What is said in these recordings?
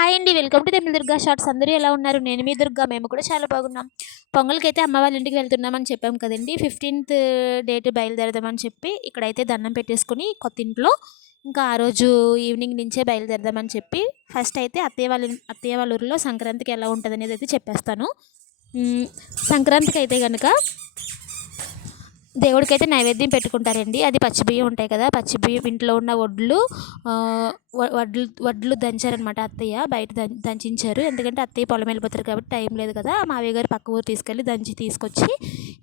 Hi అండి welcome to Tamil Durga shorts. అందరూ ఎలా ఉన్నారు? నేను మీ దుర్గా. మేము కూడా చాలా బాగున్నాం. పొంగల్కి అయితే అమ్మ వాళ్ళ ఇంటికి వెళ్తున్నామని చెప్పాం కదండి. ఫిఫ్టీన్త్ డేట్ బయలుదేరదామని చెప్పి ఇక్కడైతే దండం పెట్టేసుకుని కొత్త ఇంట్లో ఇంకా ఆ రోజు ఈవినింగ్ నుంచే బయలుదేరదామని చెప్పి ఫస్ట్ అయితే అత్తయ్య వాళ్ళ అత్తయ్య వాళ్ళ ఊరిలో సంక్రాంతికి ఎలా ఉంటుంది అనేది అయితే చెప్పేస్తాను. సంక్రాంతికి అయితే కనుక దేవుడికి అయితే నైవేద్యం పెట్టుకుంటారండి. అది పచ్చి బియ్యం ఉంటాయి కదా పచ్చి బియ్యం ఇంట్లో ఉన్న వడ్లు వ- వడ్లు వడ్లు దంచారనమాట అత్తయ్య. బయట దంచారు దంచించారు. ఎందుకంటే అత్తయ్య పొలం వెళ్ళిపోతారు కాబట్టి టైం లేదు కదా. మావయ్య గారు పక్క ఊరు తీసుకెళ్ళి దంచి తీసుకొచ్చి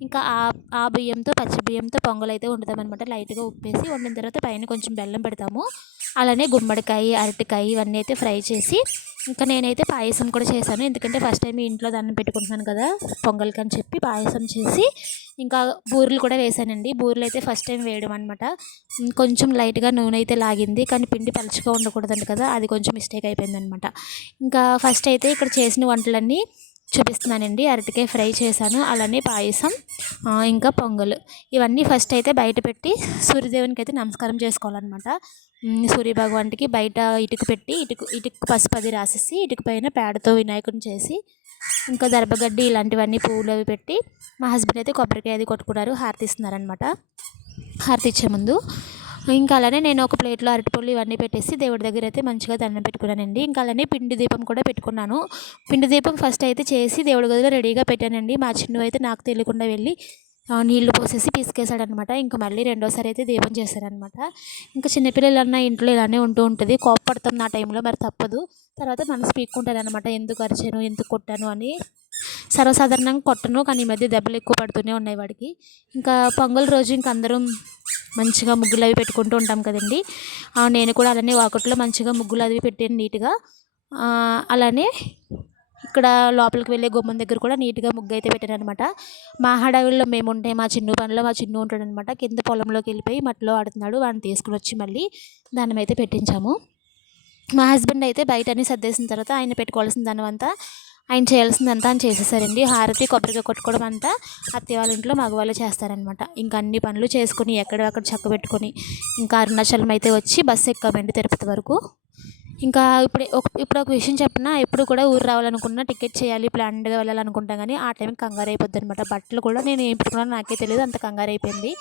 ఇంకా ఆ ఆ బియ్యంతో పచ్చి బియ్యంతో పొంగల్ అయితే వండుతామన్నమాట. లైట్గా ఉప్పేసి వండిన తర్వాత పైన కొంచెం బెల్లం పెడతాము. అలానే గుమ్మడికాయ అరటికాయ ఇవన్నీ అయితే ఫ్రై చేసి ఇంకా నేనైతే పాయసం కూడా చేశాను. ఎందుకంటే ఫస్ట్ టైం ఇంట్లో దండం పెట్టుకుంటున్నాను కదా పొంగల్కి అని చెప్పి పాయసం చేసి ఇంకా బూరెలు కూడా వేసానండి. బూరెలు అయితే ఫస్ట్ టైం వేయడం అనమాట కొంచెం లైట్గా నూనె అయితే లాగింది కానీ పిండి పలుచగా ఉండకూడదండి కదా అది కొంచెం మిస్టేక్ అయిపోయిందనమాట ఇంకా ఫస్ట్ అయితే ఇక్కడ చేసిన వంటలన్నీ చూపిస్తున్నానండి. అరటికాయ ఫ్రై చేశాను అలానే పాయసం ఇంకా పొంగల్. ఇవన్నీ ఫస్ట్ అయితే బయట పెట్టి సూర్యదేవునికి అయితే నమస్కారం చేసుకోవాలన్నమాట. సూర్య బయట ఇటుక పెట్టి ఇటుక ఇటుక పసుపు అది రాసేసి ఇటుక పైన పేడతో వినాయకుడిని చేసి ఇంకా దర్భగడ్డి ఇలాంటివన్నీ పువ్వులు అవి పెట్టి మా హస్బెండ్ అయితే కొబ్బరికాయ అది కొట్టుకున్నారు హారతి ఇస్తున్నారనమాట హారతి ఇచ్చే ముందు ఇంకా అలానే నేను ఒక ప్లేట్లో అరటిపళ్ళు ఇవన్నీ పెట్టేసి దేవుడి దగ్గర అయితే మంచిగా దండం పెట్టుకున్నానండి. ఇంకా అలానే పిండి దీపం కూడా పెట్టుకున్నాను. పిండి దీపం ఫస్ట్ అయితే చేసి దేవుడి గదిలో రెడీగా పెట్టానండి. మా చిన్ను అయితే నాకు తెలియకుండా వెళ్ళి నీళ్ళు పోసేసి పిసికేసాడనమాట ఇంకా మళ్ళీ రెండోసారి అయితే దీపం చేశారనమాట ఇంకా చిన్నపిల్లలు అన్న ఇంట్లో ఇలానే ఉంటూ ఉంటుంది. కోపపడతాం ఆ టైంలో మరి తప్పదు. తర్వాత మనసు పీక్కుంటాను అనమాట ఎందుకు అరిచాను ఎందుకు కొట్టాను అని. సర్వసాధారణంగా కొట్టను కానీ ఈ మధ్య దెబ్బలు ఎక్కువ పడుతూనే ఉన్నాయి వాడికి. ఇంకా పొంగల్ రోజు ఇంక అందరం మంచిగా ముగ్గులు అవి పెట్టుకుంటూ ఉంటాం కదండి. నేను కూడా అలానే వాకట్లో మంచిగా ముగ్గులు అవి పెట్టాను నీట్గా. అలానే ఇక్కడ లోపలికి వెళ్ళే గుమ్మం దగ్గర కూడా నీట్గా ముగ్గు అయితే పెట్టాను అనమాట మా హడావిల్లో మేము ఉంటే మా చిన్ను పనిలో మా చిన్ను ఉంటాడు అనమాట కింద పొలంలోకి వెళ్ళిపోయి మట్టిలో ఆడుతున్నాడు. వాడిని తీసుకుని వచ్చి మళ్ళీ దానం అయితే పెట్టించాము. మా హస్బెండ్ అయితే బయట అన్ని సర్దేసిన తర్వాత ఆయన పెట్టుకోవాల్సిన దానం అంతా ఆయన చేయాల్సిందంతా ఆయన చేసేసారండి. హారతి కొబ్బరికాయ కొట్టుకోవడం అంతా అత్తయ్య వాళ్ళ ఇంట్లో మగవాళ్ళు చేస్తారనమాట ఇంకా అన్ని పనులు చేసుకుని ఎక్కడెక్కడ చక్క పెట్టుకొని ఇంకా అరుణాచలం అయితే వచ్చి బస్సు ఎక్కామండి తిరుపతి వరకు. ఇంకా ఇప్పుడు ఒక ఇప్పుడు ఒక విషయం చెప్పిన ఎప్పుడు కూడా ఊరు రావాలనుకున్నా టికెట్ చేయాలి ప్లాన్డ్గా వెళ్ళాలనుకుంటాం. కానీ ఆ టైంకి కంగారు అయిపోద్ది అనమాట బట్టలు కూడా నేను ఏం పెట్టుకున్నానో నాకే తెలియదు అంత కంగారు అయిపోయింది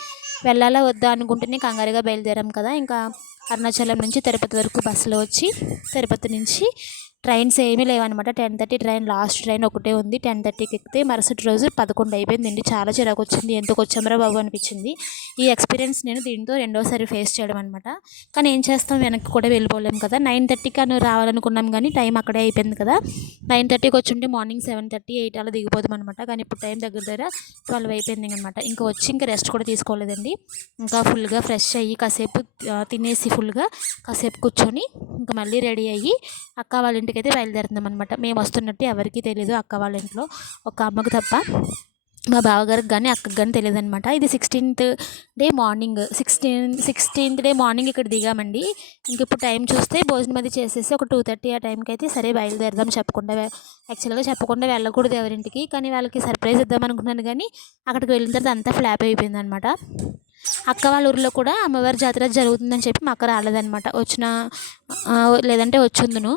వెళ్ళాలా వద్దా అనుకుంటేనే కంగారుగా బయలుదేరాం కదా. ఇంకా అరుణాచలం నుంచి తిరుపతి వరకు బస్సులో వచ్చి తిరుపతి నుంచి ట్రైన్స్ ఏమీ లేవన్నమాట. Ten thirty train last train ఒకటే ఉంది. టెన్ థర్టీకి ఎక్కితే మరుసటి రోజు పదకొండు అయిపోయిందండి. చాలా చిరాకు వచ్చింది. ఎందుకు వచ్చామరా బాబు అనిపించింది. ఈ ఎక్స్పీరియన్స్ నేను దీంతో రెండోసారి ఫేస్ చేయడం అనమాట కానీ ఏం చేస్తాం? వెనక్కి కూడా వెళ్ళిపోలేం కదా. నైన్ థర్టీకి అని రావాలనుకున్నాం కానీ టైం అక్కడే అయిపోయింది కదా. నైన్ థర్టీకి వచ్చి ఉంటే మార్నింగ్ సెవెన్ థర్టీ ఎయిట్ అలా దిగిపోదాం అనమాట కానీ ఇప్పుడు టైం దగ్గర దగ్గర ట్వెల్వ్ అయిపోయింది అనమాట ఇంకా వచ్చి ఇంకా రెస్ట్ కూడా తీసుకోలేదండి. ఇంకా ఫుల్గా ఫ్రెష్ అయ్యి కాసేపు తినేసి ఫుల్గా కాసేపు కూర్చొని ఇంకా మళ్ళీ రెడీ అయ్యి అక్క వాళ్ళ ఇంటికి అయితే బయలుదేరుతున్నాం అనమాట మేము వస్తున్నట్టు ఎవరికీ తెలియదు అక్క వాళ్ళ ఇంట్లో. ఒక అమ్మకు తప్ప. మా బావగారికి కానీ అక్కకి కానీ తెలియదు అనమాట ఇది sixteenth day morning sixteen sixteenth day morning ఇక్కడ దిగామండి. ఇంక ఇప్పుడు టైం చూస్తే భోజనం అది చేసేసి ఒక టూ థర్టీ ఆ టైంకి అయితే సరే బయలుదేరదాం చెప్పకుండా యాక్చువల్గా చెప్పకుండా వెళ్ళకూడదు ఎవరింటికి. కానీ వాళ్ళకి సర్ప్రైజ్ ఇద్దాం అనుకున్నాను కానీ అక్కడికి వెళ్ళిన తర్వాత అంతా ఫ్లాప్ అయిపోయింది అనమాట అక్క వాళ్ళ ఊరిలో కూడా అమ్మవారి జాతర జరుగుతుందని చెప్పి మా అక్క రాలేదనమాట వచ్చిన లేదంటే వచ్చిందును.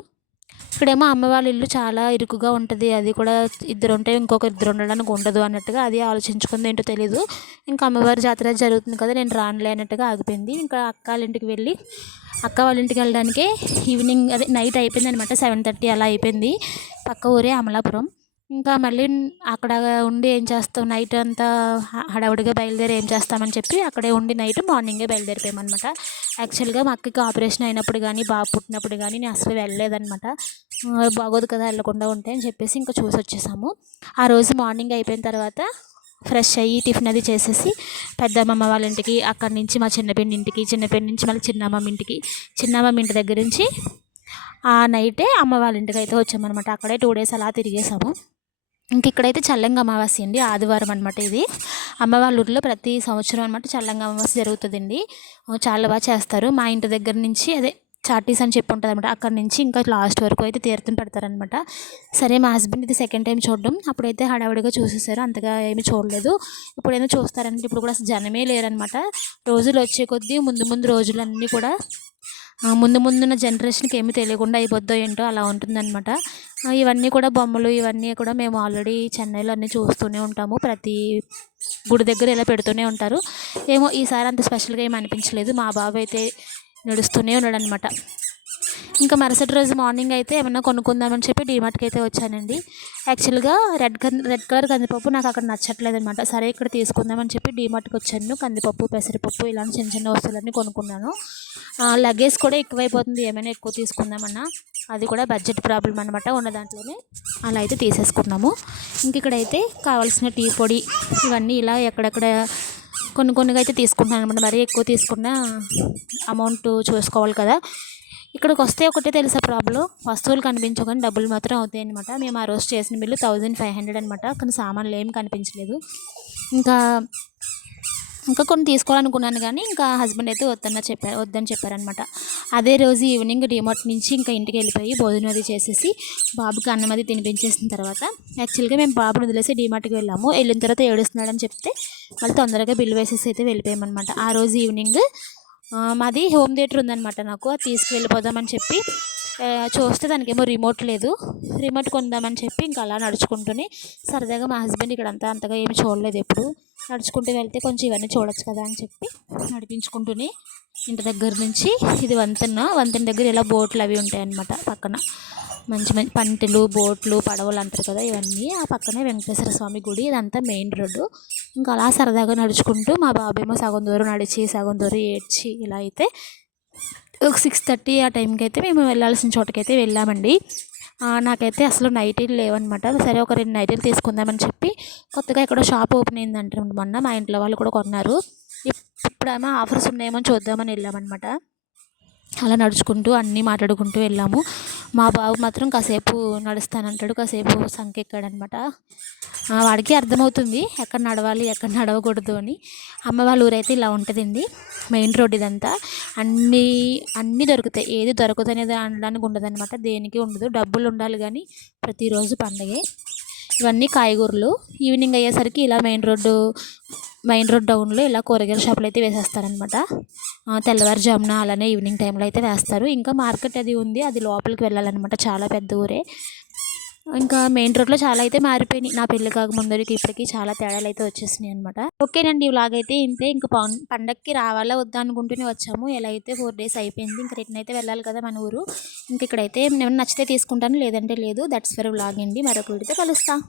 ఇక్కడేమో అమ్మ వాళ్ళ ఇల్లు చాలా ఇరుకుగా ఉంటుంది. అది కూడా ఇద్దరు ఉంటే ఇంకొక ఇద్దరు ఉండడానికి ఉండదు అన్నట్టుగా అది ఆలోచించుకుంది ఏంటో తెలియదు ఇంకా అమ్మవారి జాతర జరుగుతుంది కదా నేను రానులే అన్నట్టుగా ఆగిపోయింది. ఇంకా అక్క వాళ్ళ ఇంటికి వెళ్ళి అక్క వాళ్ళ ఇంటికి వెళ్ళడానికి ఈవినింగ్ అదే నైట్ అయిపోయింది అనమాట సెవెన్ థర్టీ అలా అయిపోయింది. పక్క ఊరే అమలాపురం. ఇంకా మళ్ళీ అక్కడ ఉండి ఏం చేస్తాం? నైట్ అంతా హడావుడిగా బయలుదేరి ఏం చేస్తామని చెప్పి అక్కడే ఉండి నైట్ మార్నింగే బయలుదేరిపోయామన్నమాట. యాక్చువల్గా మా అక్కకి ఆపరేషన్ అయినప్పుడు కానీ బాబు పుట్టినప్పుడు కానీ నేను అసలు వెళ్ళలేదనమాట బాగోదు కదా వెళ్ళకుండా ఉంటాయి అని చెప్పేసి ఇంకా చూసి వచ్చేసాము ఆ రోజు మార్నింగ్ అయిపోయిన తర్వాత ఫ్రెష్ అయ్యి టిఫిన్ అది చేసేసి పెద్దమ్మమ్మ వాళ్ళ ఇంటికి అక్కడి నుంచి మా చిన్నపిన్ని ఇంటికి చిన్నపిన్ని నుంచి మళ్ళీ చిన్నమ్మమ్మ ఇంటికి చిన్నమ్మమ్మ ఇంటి దగ్గర నుంచి ఆ నైటే అమ్మ వాళ్ళ ఇంటికి అయితే వచ్చామన్నమాట. అక్కడే టూ డేస్ అలా తిరిగేసాము. ఇంక ఇక్కడైతే చల్లంగా అమావాస్య అండి ఆదివారం అనమాట ఇది. అమ్మ వాళ్ళ ప్రతి సంవత్సరం అనమాట చల్లంగా అమావాస్య జరుగుతుందండి. చాలా బాగా చేస్తారు. మా ఇంటి దగ్గర నుంచి అదే చాటీస్ అని చెప్పి ఉంటుంది అనమాట అక్కడ నుంచి ఇంకా లాస్ట్ వరకు అయితే తీర్థం పెడతారనమాట సరే మా హస్బెండ్ ఇది సెకండ్ టైం చూడడం. అప్పుడైతే హడావిడిగా చూసేసారు. అంతగా ఏమీ చూడలేదు. ఇప్పుడైనా చూస్తారంటే ఇప్పుడు కూడా అసలు జనమే లేరనమాట రోజులు వచ్చే కొద్దీ ముందు ముందు రోజులన్నీ కూడా ముందు ముందున్న జనరేషన్కి ఏమీ తెలియకుండా అయిపోద్దో ఏంటో అలా ఉంటుందన్నమాట. ఇవన్నీ కూడా బొమ్మలు ఇవన్నీ కూడా మేము ఆల్రెడీ చెన్నైలో అన్నీ చూస్తూనే ఉంటాము. ప్రతి గుడి దగ్గర ఇలా పెడుతూనే ఉంటారు. ఏమో ఈసారి అంత స్పెషల్గా ఏమి అనిపించలేదు. మా బాబు అయితే నడుస్తూనే ఉన్నాడు అనమాట ఇంకా మరుసటి రోజు మార్నింగ్ అయితే ఏమన్నా కొనుక్కుందామని చెప్పి డిమార్ట్కి అయితే వచ్చానండి. యాక్చువల్గా రెడ్ కలర్ రెడ్ కలర్ కందిపప్పు నాకు అక్కడ నచ్చట్లేదు అనమాట సరే ఇక్కడ తీసుకుందామని చెప్పి డీమార్ట్కి వచ్చాను. కందిపప్పు పెసరపప్పు ఇలాంటి చిన్న చిన్న వస్తువులన్నీ కొనుక్కున్నాను. లగేజ్ కూడా ఎక్కువైపోతుంది. ఏమైనా ఎక్కువ తీసుకుందామన్నా అది కూడా బడ్జెట్ ప్రాబ్లం అనమాట ఉన్న దాంట్లోనే. అలా అయితే తీసేసుకున్నాము. ఇంక ఇక్కడైతే కావాల్సిన టీ పొడి ఇవన్నీ ఇలా ఎక్కడెక్కడ కొన్ని కొన్నిగా అయితే తీసుకుంటున్నాను అనమాట మరీ ఎక్కువ తీసుకున్న అమౌంట్ చూసుకోవాలి కదా. ఇక్కడికి వస్తే ఒకటే తెలుసా ప్రాబ్లం? వస్తువులు కనిపించవు కానీ డబ్బులు మాత్రం అవుతాయి అనమాట మేము ఆ రోజు చేసిన బిల్లు థౌజండ్ ఫైవ్ హండ్రెడ్ అనమాట కానీ సామాన్లు ఏం కనిపించలేదు. ఇంకా ఇంకా కొన్ని తీసుకోవాలనుకున్నాను కానీ ఇంకా హస్బెండ్ అయితే వద్దన్న చెప్పారు వద్దని చెప్పారనమాట అదే రోజు ఈవినింగ్ డిమార్ట్ నుంచి ఇంకా ఇంటికి వెళ్ళిపోయి భోజనం అది చేసేసి బాబుకి అన్నం అది తినిపించేసిన తర్వాత యాక్చువల్గా మేము బాబుని వదిలేసి డిమార్ట్కి వెళ్ళాము. వెళ్ళిన తర్వాత ఏడుస్తున్నాడని చెప్తే మళ్ళీ తొందరగా బిల్లు వేసేసి అయితే వెళ్ళిపోయామన్నమాట. ఆ రోజు ఈవినింగ్ మాది హోమ్ థియేటర్ ఉందన్నమాట నాకు. అది తీసుకువెళ్ళిపోదామని చెప్పి చూస్తే దానికేమో రిమోట్ లేదు. రిమోట్ కొందామని చెప్పి ఇంకా అలా నడుచుకుంటూనే సరదాగా మా హస్బెండ్ ఇక్కడ అంతా అంతగా ఏమి చూడలేదు ఎప్పుడు. నడుచుకుంటూ వెళ్తే కొంచెం ఇవన్నీ చూడొచ్చు కదా అని చెప్పి నడిపించుకుంటూనే ఇంటి దగ్గర నుంచి ఇది వంతెన వంతెన దగ్గర ఇలా బోట్లు అవి ఉంటాయన్నమాట పక్కన. మంచి మంచి పంటలు బోట్లు పడవలు అంటారు కదా ఇవన్నీ. ఆ పక్కనే వెంకటేశ్వర స్వామి గుడి ఇదంతా మెయిన్ రోడ్డు. ఇంకా అలా సరదాగా నడుచుకుంటూ మా బాబేమో సగం దూరం నడిచి సగం దూరం ఏడ్చి ఇలా అయితే ఒక సిక్స్ థర్టీ ఆ టైంకి అయితే మేము వెళ్ళాల్సిన చోటకైతే వెళ్ళామండి. నాకైతే అసలు నైటీలు లేవనమాట సరే ఒక రెండు నైటీలు తీసుకుందామని చెప్పి కొత్తగా ఇక్కడ షాప్ ఓపెన్ అయిందంట మొన్న మా ఇంట్లో వాళ్ళు కూడా కొన్నారు. ఇప్- ఇప్పుడేమో ఆఫర్స్ ఉన్నాయేమో అని చూద్దామని వెళ్ళామన్నమాట. అలా నడుచుకుంటూ అన్నీ మాట్లాడుకుంటూ వెళ్ళాము. మా బాబు మాత్రం కాసేపు నడుస్తానంటాడు కాసేపు సంకెక్కాడనమాట ఎక్కాడనమాట వాడికి అర్థమవుతుంది ఎక్కడ నడవాలి ఎక్కడ నడవకూడదు అని. అమ్మ వాళ్ళ ఊరైతే ఇలా ఉంటుందండి. మెయిన్ రోడ్ ఇదంతా. అన్నీ అన్నీ దొరుకుతాయి. ఏది దొరకదనేది అనడానికి ఉండదన్నమాట. దేనికి ఉండదు. డబ్బులు ఉండాలి కానీ ప్రతిరోజు పండగే. ఇవన్నీ కాయగూరలు. ఈవినింగ్ అయ్యేసరికి ఇలా మెయిన్ రోడ్డు మెయిన్ రోడ్ డౌన్లో ఇలా కూరగాయల షాపులు అయితే వేసేస్తారనమాట తెల్లవారుజామున అలానే ఈవినింగ్ టైంలో అయితే వేస్తారు. ఇంకా మార్కెట్ అది ఉంది. అది లోపలికి వెళ్ళాలన్నమాట. చాలా పెద్ద ఊరే. ఇంకా మెయిన్ రోడ్లో చాలా అయితే మారిపోయినాయి. నా పెళ్ళి కాక ముందరికి ఇప్పటికి చాలా తేడాలు అయితే వచ్చేసినాయి అనమాట ఓకేనండి ఇలాగ అయితే ఇంతే ఇంకా పం- పండక్కి రావాలా వద్దా అనుకుంటూనే వచ్చాము. ఎలా అయితే ఫోర్ డేస్ అయిపోయింది ఇంకా రిటర్న్ అయితే వెళ్ళాలి కదా మన ఊరు. ఇంక ఇక్కడైతే ఏమైనా నచ్చితే తీసుకుంటాను లేదంటే లేదు. దట్స్ ఫర్ వ్లాగ్ అండి. మరొక వీడితో కలుస్తా.